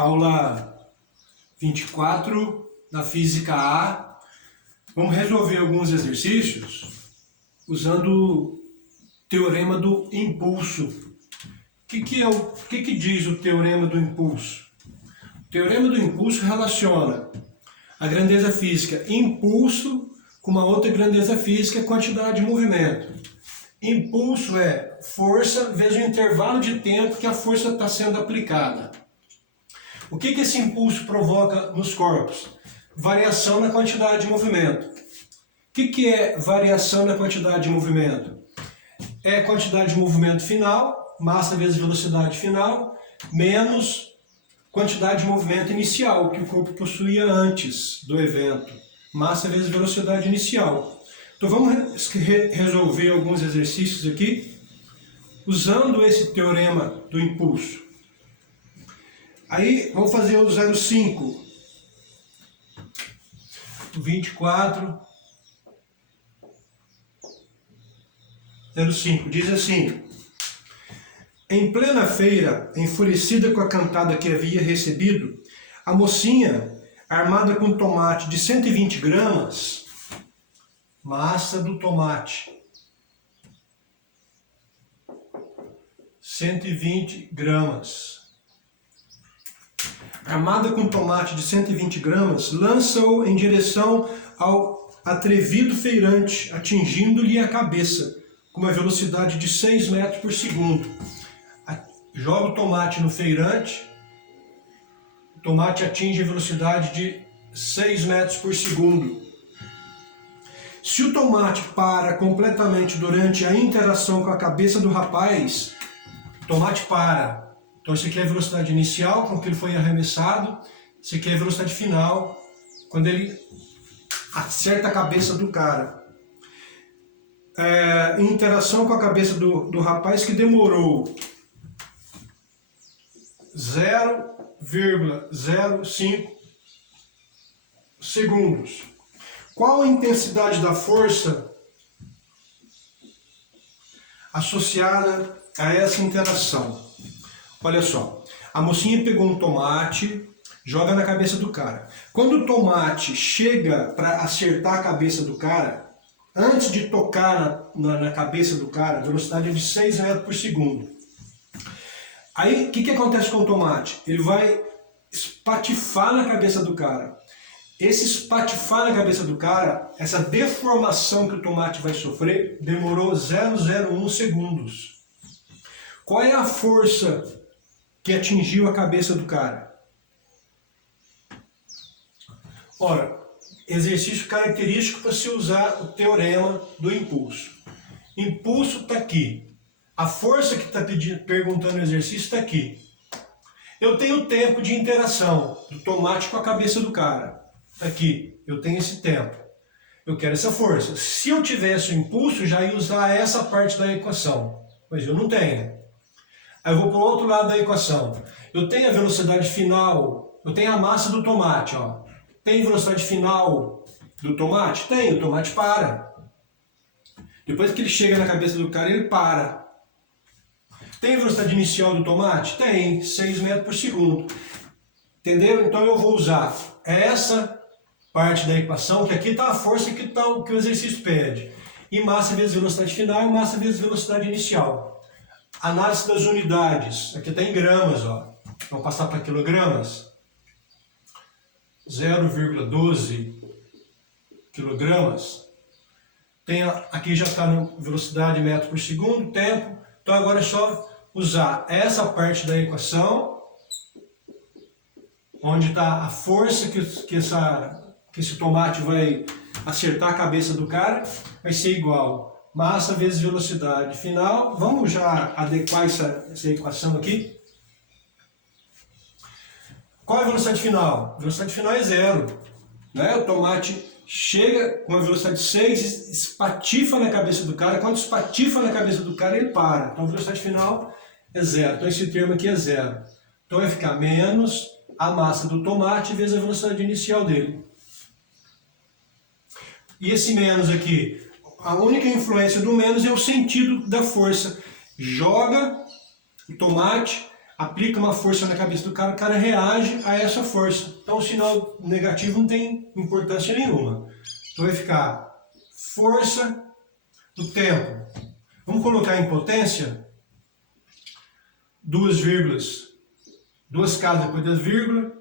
aula 24 da Física A. Vamos resolver alguns exercícios usando o teorema do impulso. O que diz o teorema do impulso? O teorema do impulso relaciona a grandeza física impulso com uma outra grandeza física, quantidade de movimento. Impulso é força vezes o intervalo de tempo que a força está sendo aplicada. O que esse impulso provoca nos corpos? Variação na quantidade de movimento. O que é variação na quantidade de movimento? É a quantidade de movimento final, massa vezes velocidade final, menos quantidade de movimento inicial que o corpo possuía antes do evento. Massa vezes velocidade inicial. Então vamos resolver alguns exercícios aqui usando esse teorema do impulso. Aí vamos fazer o 0,5. 24. 0,5. Diz assim: em plena feira, enfurecida com a cantada que havia recebido, a mocinha, armada com tomate de 120 gramas, massa do tomate, 120 gramas, armada com tomate de 120 gramas, lança-o em direção ao atrevido feirante, atingindo-lhe a cabeça, com uma velocidade de 6 metros por segundo. Joga o tomate no feirante, o tomate atinge a velocidade de 6 metros por segundo. Se o tomate para completamente durante a interação com a cabeça do rapaz, o tomate para. Então isso aqui é a velocidade inicial, com que ele foi arremessado. Isso aqui é a velocidade final, quando ele acerta a cabeça do cara. Interação com a cabeça do rapaz que demorou 0,05 segundos. Qual a intensidade da força associada a essa interação? Olha só, a mocinha pegou um tomate, joga na cabeça do cara. Quando o tomate chega para acertar a cabeça do cara, antes de tocar na cabeça do cara, a velocidade é de 6 metros por segundo. Aí, o que acontece com o tomate? Ele vai espatifar na cabeça do cara. Esse espatifar na cabeça do cara, essa deformação que o tomate vai sofrer, demorou 0,01 segundos. Qual é a força que atingiu a cabeça do cara? Ora, exercício característico para se usar o teorema do impulso. Impulso está aqui. A força que está perguntando o exercício está aqui. Eu tenho tempo de interação do tomate com a cabeça do cara. Está aqui. Eu tenho esse tempo. Eu quero essa força. Se eu tivesse o impulso, já ia usar essa parte da equação. Mas eu não tenho. Aí eu vou para o outro lado da equação. Eu tenho a velocidade final. Eu tenho a massa do tomate. Ó. Tem velocidade final do tomate? Tem. O tomate para. Depois que ele chega na cabeça do cara, ele para. Tem velocidade inicial do tomate? Tem, 6 metros por segundo. Entenderam? Então eu vou usar essa parte da equação, que aqui está a força que o exercício pede. E massa vezes velocidade final e massa vezes velocidade inicial. Análise das unidades. Aqui está em gramas, ó. Vamos passar para quilogramas. 0,12 quilogramas. Aqui já está na velocidade metro por segundo, tempo. Então agora é só usar essa parte da equação, onde está a força que esse tomate vai acertar a cabeça do cara, vai ser igual massa vezes velocidade final. Vamos já adequar essa equação aqui. Qual é a velocidade final? A velocidade final é 0. Né? O tomate chega com a velocidade 6, espatifa na cabeça do cara. Quando espatifa na cabeça do cara, ele para. Então a velocidade final é 0. Então esse termo aqui é 0. Então vai ficar menos a massa do tomate vezes a velocidade inicial dele. E esse menos aqui, a única influência do menos é o sentido da força. Joga o tomate, aplica uma força na cabeça do cara, o cara reage a essa força. Então o sinal negativo não tem importância nenhuma. Então vai ficar força do tempo. Vamos colocar em potência, duas vírgulas, duas casas depois da vírgula,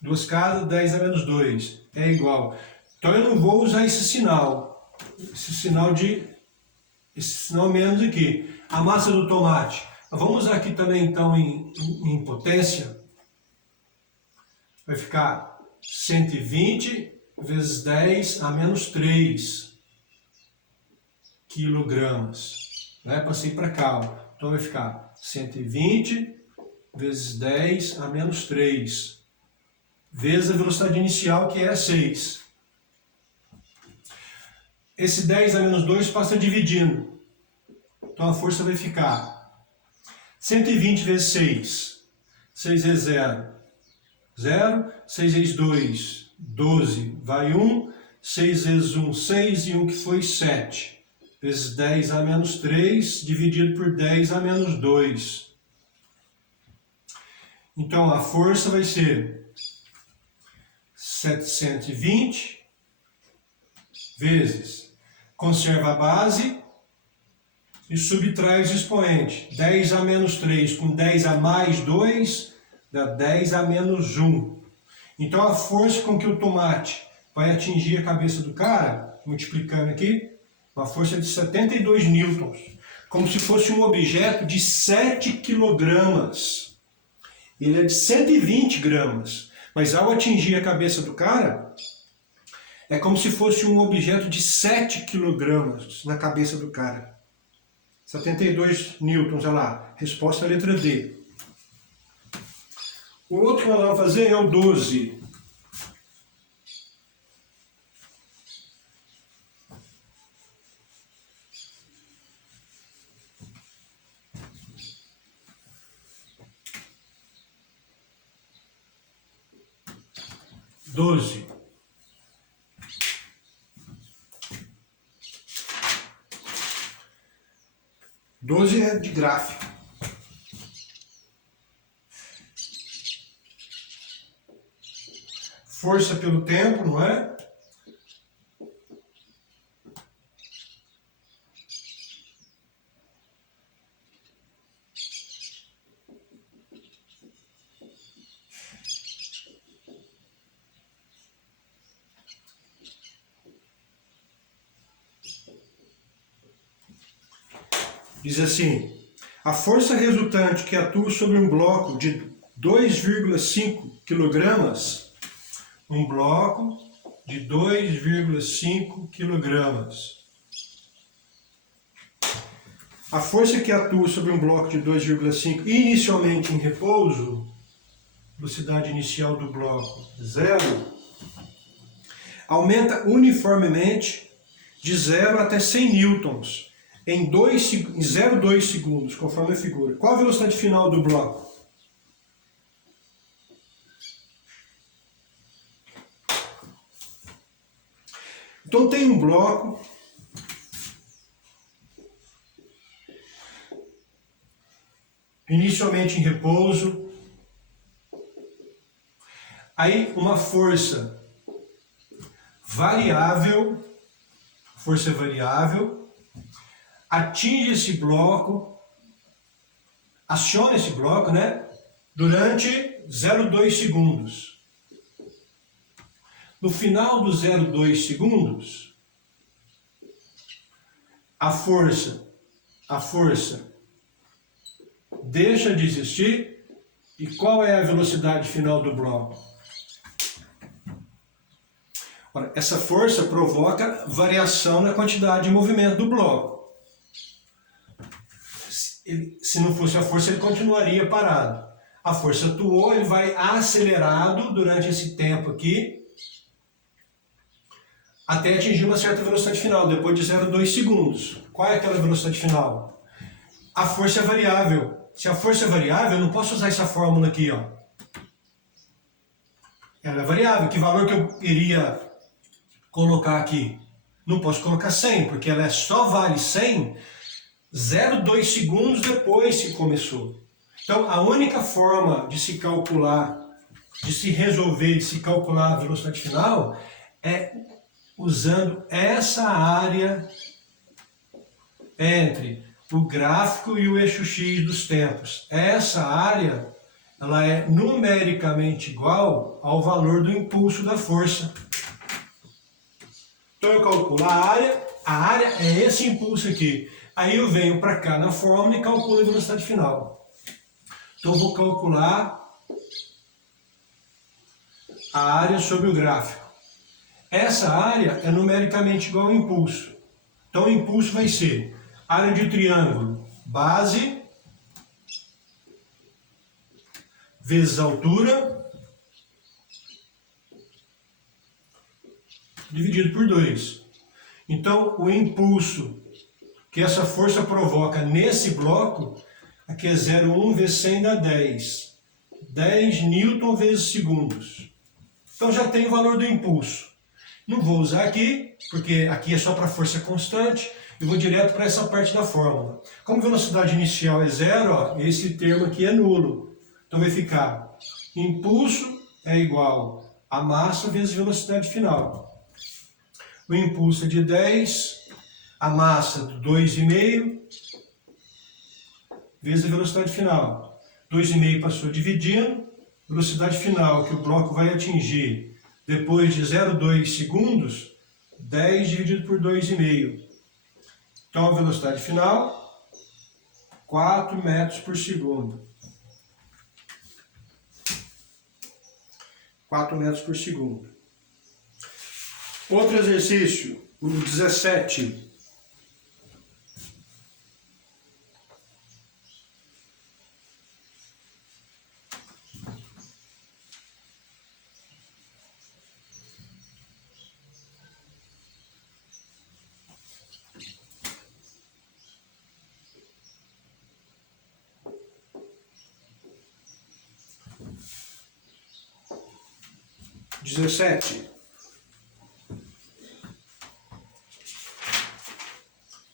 duas casas, 10 a menos 2, é igual. Então eu não vou usar esse sinal menos aqui. A massa do tomate, vamos usar aqui também então em potência, vai ficar 120 vezes 10 a menos 3 quilogramas. Né? Passei para cá, ó. Então vai ficar 120 vezes 10 a menos 3, vezes a velocidade inicial, que é 6. Esse 10 a menos 2 passa dividindo. Então a força vai ficar 120 vezes 6. 6 vezes 0, 0. 6 vezes 2, 12. Vai 1. 6 vezes 1, 6. E 1 que foi 7. Vezes 10 a menos 3, dividido por 10 a menos 2. Então a força vai ser 720 vezes, conserva a base e subtrai os expoentes. 10 a menos 3 com 10 a mais 2 dá 10 a menos 1. Então a força com que o tomate vai atingir a cabeça do cara, multiplicando aqui, uma força de 72 newtons, como se fosse um objeto de 7 quilogramas. Ele é de 120 gramas, mas ao atingir a cabeça do cara, é como se fosse um objeto de 7 quilogramas na cabeça do cara. 72 newtons, olha lá. Resposta à letra D. O outro que nós vamos fazer é o 12. Doze. Doze é de gráfico. Força pelo tempo, não é? Diz assim, a força resultante que atua sobre um bloco de 2,5 kg, um bloco de 2,5 kg. A força que atua sobre um bloco de 2,5 inicialmente em repouso, velocidade inicial do bloco 0, aumenta uniformemente de 0 até 100 newtons em 0,2 segundos, conforme a figura. Qual a velocidade final do bloco? Então tem um bloco inicialmente em repouso, aí uma força variável, atinge esse bloco, aciona esse bloco, né, durante 0,2 segundos. No final dos 0,2 segundos, a força deixa de existir. E qual é a velocidade final do bloco? Ora, essa força provoca variação na quantidade de movimento do bloco. Se não fosse a força, ele continuaria parado. A força atuou, ele vai acelerado durante esse tempo aqui, até atingir uma certa velocidade final, depois de 0,2 segundos. Qual é aquela velocidade final? A força é variável. Se a força é variável, eu não posso usar essa fórmula aqui, ó. Ela é variável. Que valor que eu iria colocar aqui? Não posso colocar 100, porque ela só vale 100 0,2 segundos depois que começou. Então, a única forma de se calcular, de se resolver, de se calcular a velocidade final é usando essa área entre o gráfico e o eixo X dos tempos. Essa área, ela é numericamente igual ao valor do impulso da força. Então eu calculo a área é esse impulso aqui. Aí eu venho para cá na fórmula e calculo a velocidade final. Então eu vou calcular a área sobre o gráfico. Essa área é numericamente igual ao impulso. Então o impulso vai ser área de triângulo, base, vezes altura, dividido por 2. Então o impulso que essa força provoca nesse bloco, aqui é 0,1 vezes 100 dá 10. 10 newton vezes segundos. Então já tem o valor do impulso. Não vou usar aqui, porque aqui é só para força constante, e vou direto para essa parte da fórmula. Como a velocidade inicial é zero, ó, esse termo aqui é nulo. Então vai ficar impulso é igual a massa vezes velocidade final. O impulso é de 10, a massa de 2,5 vezes a velocidade final. 2,5 passou dividindo, velocidade final que o bloco vai atingir depois de 0,2 segundos, 10 dividido por 2,5. Então a velocidade final, 4 metros por segundo. 4 metros por segundo. Outro exercício, o 17.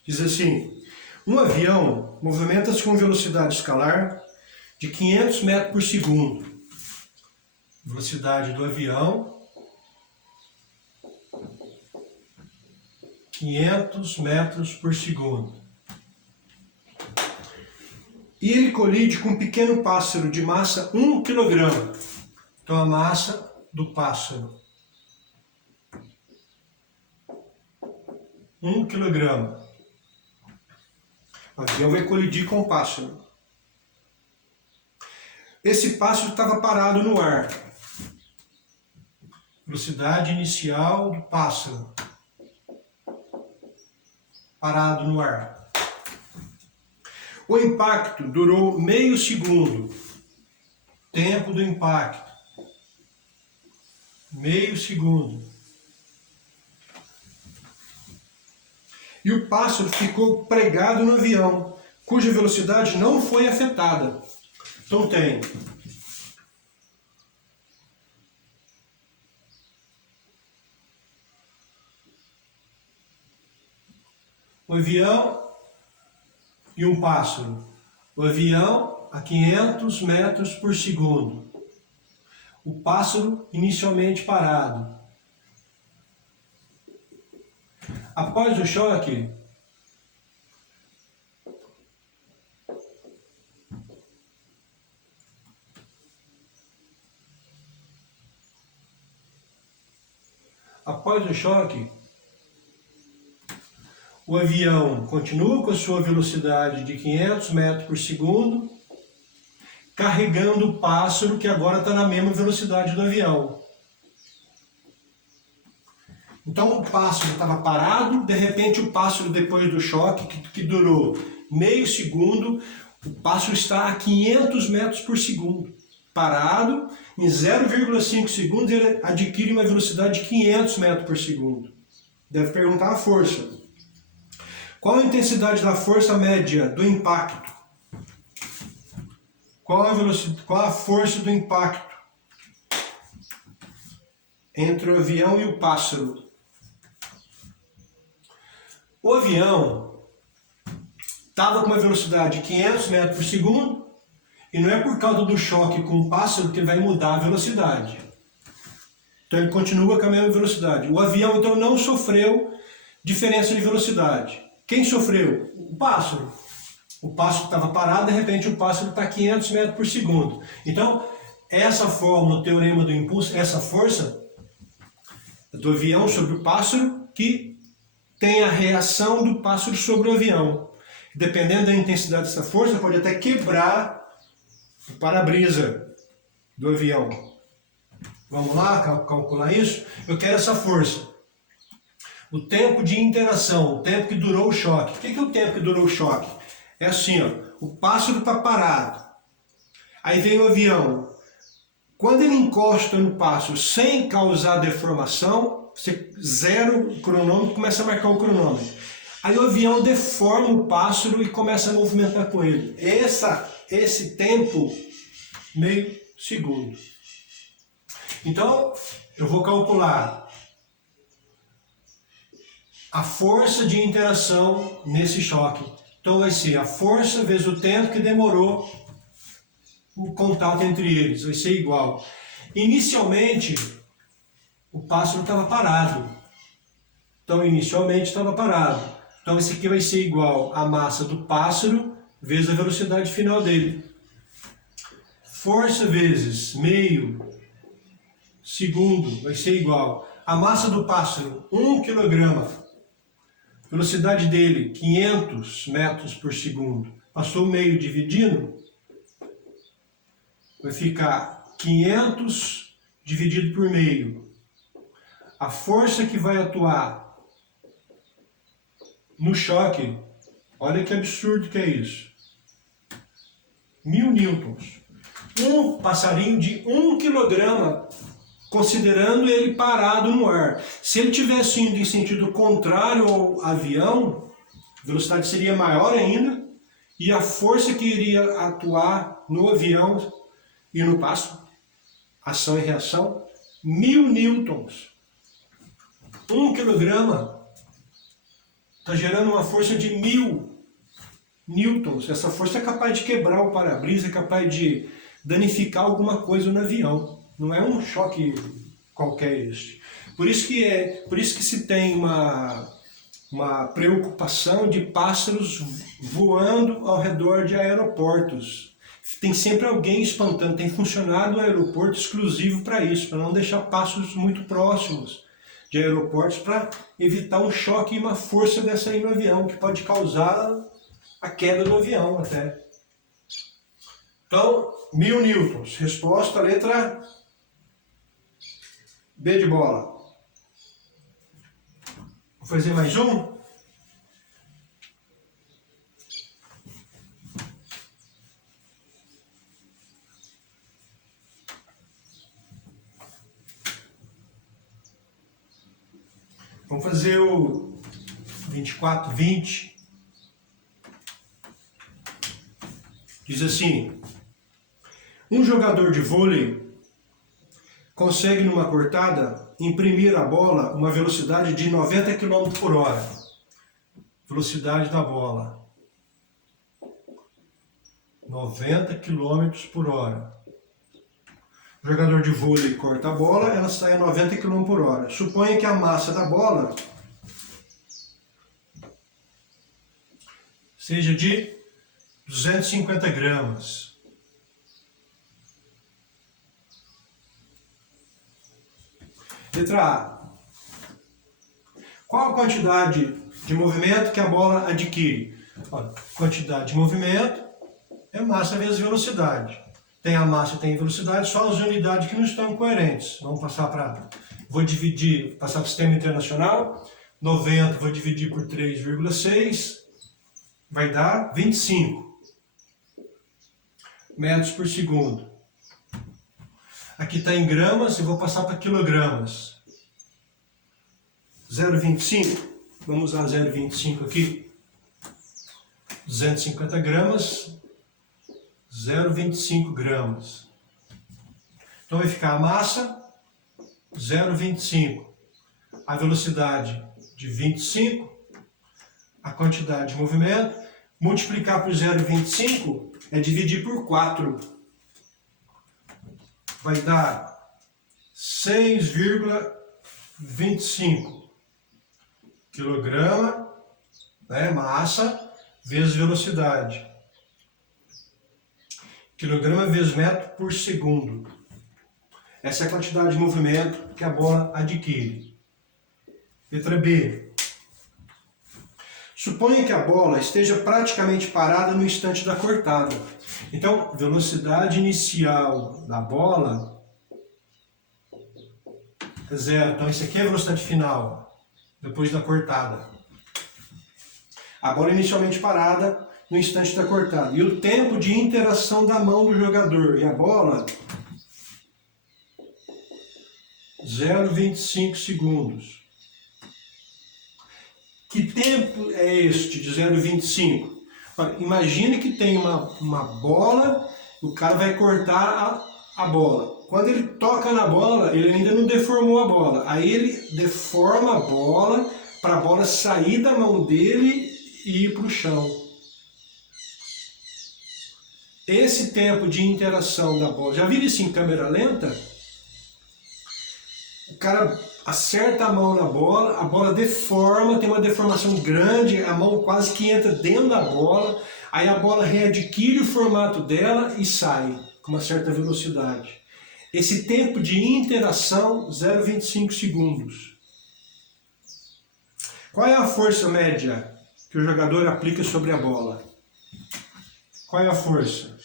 Diz assim: um avião movimenta-se com velocidade escalar de 500 metros por segundo. Velocidade do avião, 500 metros por segundo. E ele colide com um pequeno pássaro de massa 1 kg. Então a massa do pássaro, 1 kg. O avião vai colidir com o pássaro. Esse pássaro estava parado no ar. Velocidade inicial do pássaro. Parado no ar. O impacto durou meio segundo. Tempo do impacto. Meio segundo. E o pássaro ficou pregado no avião, cuja velocidade não foi afetada. Então tem o avião e um pássaro. O avião a 500 metros por segundo. O pássaro inicialmente parado. Após o choque, o avião continua com a sua velocidade de 500 metros por segundo, carregando o pássaro que agora está na mesma velocidade do avião. Então o pássaro estava parado, de repente o pássaro, depois do choque, que durou meio segundo, o pássaro está a 500 metros por segundo. Parado, em 0,5 segundos ele adquire uma velocidade de 500 metros por segundo. Deve perguntar a força. Qual a intensidade da força média do impacto? Qual a força do impacto entre o avião e o pássaro? O avião estava com uma velocidade de 500 metros por segundo, e não é por causa do choque com o pássaro que ele vai mudar a velocidade. Então ele continua com a mesma velocidade. O avião então não sofreu diferença de velocidade. Quem sofreu? O pássaro. O pássaro estava parado, de repente o pássaro está a 500 metros por segundo. Então, essa fórmula, o teorema do impulso, essa força do avião sobre o pássaro, que tem a reação do pássaro sobre o avião. Dependendo da intensidade dessa força, pode até quebrar o para-brisa do avião. Vamos lá calcular isso? Eu quero essa força. O tempo de interação, o tempo que durou o choque. O que é o tempo que durou o choque? É assim, ó, o pássaro está parado. Aí vem o avião. Quando ele encosta no pássaro sem causar deformação, você zera o cronômetro e começa a marcar o cronômetro. Aí o avião deforma o pássaro e começa a movimentar com ele. Esse tempo, meio segundo. Então, eu vou calcular a força de interação nesse choque. Então vai ser a força vezes o tempo que demorou o contato entre eles. Vai ser igual. Inicialmente, o pássaro estava parado. Então, inicialmente estava parado. Então, esse aqui vai ser igual à massa do pássaro vezes a velocidade final dele. Força vezes meio segundo vai ser igual à massa do pássaro, 1 kg. Velocidade dele, 500 metros por segundo. Passou o meio dividindo, vai ficar 500 dividido por meio. A força que vai atuar no choque, olha que absurdo que é isso. 1000 newtons. Um passarinho de 1 kg, considerando ele parado no ar. Se ele tivesse indo em sentido contrário ao avião, a velocidade seria maior ainda, e a força que iria atuar no avião e no pássaro, ação e reação, 1000 newtons. 1 kg está gerando uma força de 1000 newtons. Essa força é capaz de quebrar o para-brisa, é capaz de danificar alguma coisa no avião. Não é um choque qualquer este. Por isso que se tem uma preocupação de pássaros voando ao redor de aeroportos. Tem sempre alguém espantando, tem funcionário do aeroporto exclusivo para isso, para não deixar pássaros muito próximos de aeroportos, para evitar um choque e uma força dessa aí no avião, que pode causar a queda do avião até. Então, 1000 newtons. Resposta, letra B de bola. Vou fazer mais um. Vamos fazer o 2420. Diz assim: um jogador de vôlei consegue numa cortada imprimir à bola uma velocidade de 90 km por hora. Velocidade da bola. 90 km por hora. O jogador de vôlei corta a bola, ela sai a 90 km por hora. Suponha que a massa da bola seja de 250 gramas. Letra A. Qual a quantidade de movimento que a bola adquire? Olha, quantidade de movimento é massa vezes velocidade. Tem a massa e tem a velocidade, só as unidades que não estão coerentes. Vamos passar para... Vou dividir, passar para o sistema internacional. 90 vou dividir por 3,6. Vai dar 25 metros por segundo. Aqui está em gramas, eu vou passar para quilogramas. 0,25. Vamos usar 0,25 aqui. 250 gramas. 0,25 gramas. Então vai ficar a massa 0,25, a velocidade de 25, a quantidade de movimento. Multiplicar por 0,25 é dividir por 4. Vai dar 6,25 quilograma, né, massa, vezes velocidade. Quilograma vezes metro por segundo. Essa é a quantidade de movimento que a bola adquire. Letra B. Suponha que a bola esteja praticamente parada no instante da cortada. Então, velocidade inicial da bola é 0. Então, isso aqui é a velocidade final, depois da cortada. A bola inicialmente parada no instante da cortada. E o tempo de interação da mão do jogador e a bola, 0,25 segundos. Que tempo é este de 0,25? Imagine que tem uma bola, o cara vai cortar a bola. Quando ele toca na bola, ele ainda não deformou a bola. Aí ele deforma a bola para a bola sair da mão dele e ir para o chão. Esse tempo de interação da bola, já viram isso em câmera lenta? O cara acerta a mão na bola, a bola deforma, tem uma deformação grande, a mão quase que entra dentro da bola, aí a bola readquire o formato dela e sai com uma certa velocidade. Esse tempo de interação, 0,25 segundos. Qual é a força média que o jogador aplica sobre a bola? Qual é a força?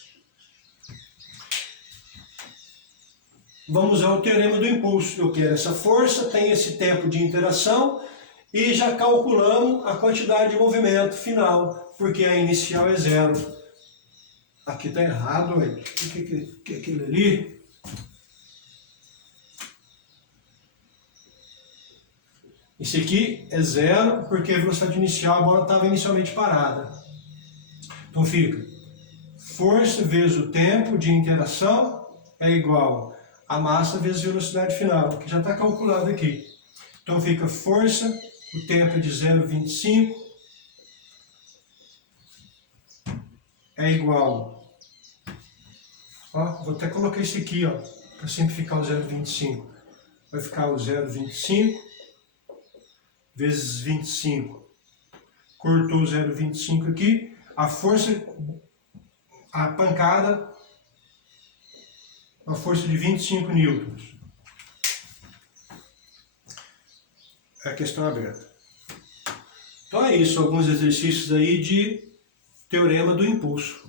Vamos usar o teorema do impulso. Eu quero essa força, tem esse tempo de interação e já calculamos a quantidade de movimento final, porque a inicial é 0. Aqui está errado, o que é aquilo ali? Esse aqui é 0, porque a velocidade inicial, a bola estava inicialmente parada. Então fica força vezes o tempo de interação é igual a massa vezes velocidade final, que já está calculado aqui. Então fica força, o tempo é de 0,25, é igual, ó, vou até colocar isso aqui, ó, para simplificar o 0,25. Vai ficar o 0,25 vezes 25. Cortou o 0,25 aqui, a força, a pancada, uma força de 25 newtons. É a questão aberta. Então é isso, alguns exercícios aí de teorema do impulso.